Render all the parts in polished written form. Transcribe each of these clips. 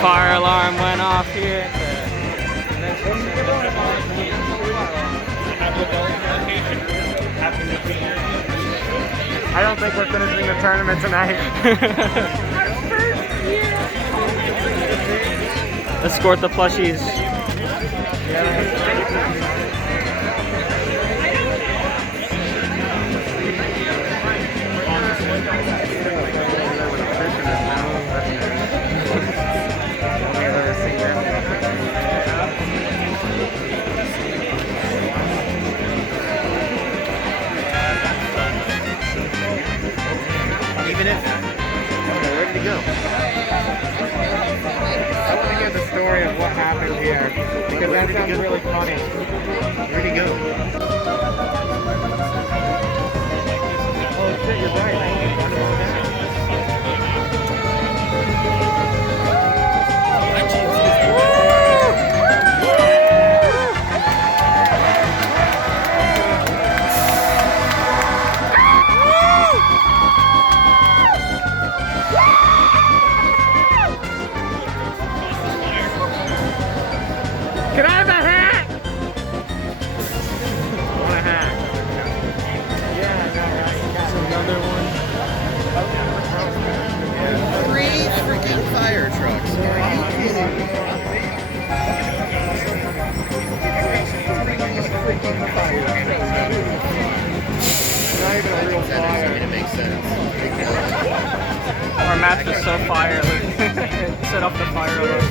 Fire alarm went off here. I don't think we're finishing the tournament tonight. Escort the plushies. Even if where did he go? I want to hear the story of what happened here because that sounds really funny. Where'd he go? Oh shit, you're right. Can I have a hat? I want a hat. Yeah, I know, right? That's another one. 3 freaking fire trucks. Are you kidding me? Not even a real fire. It makes sense. Our map's just so fire. Set off the fire alarm.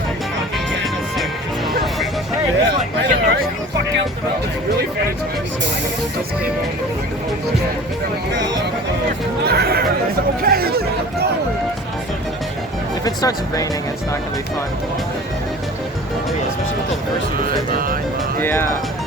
If it starts raining, it's not gonna be fun. Especially with all the first. Yeah.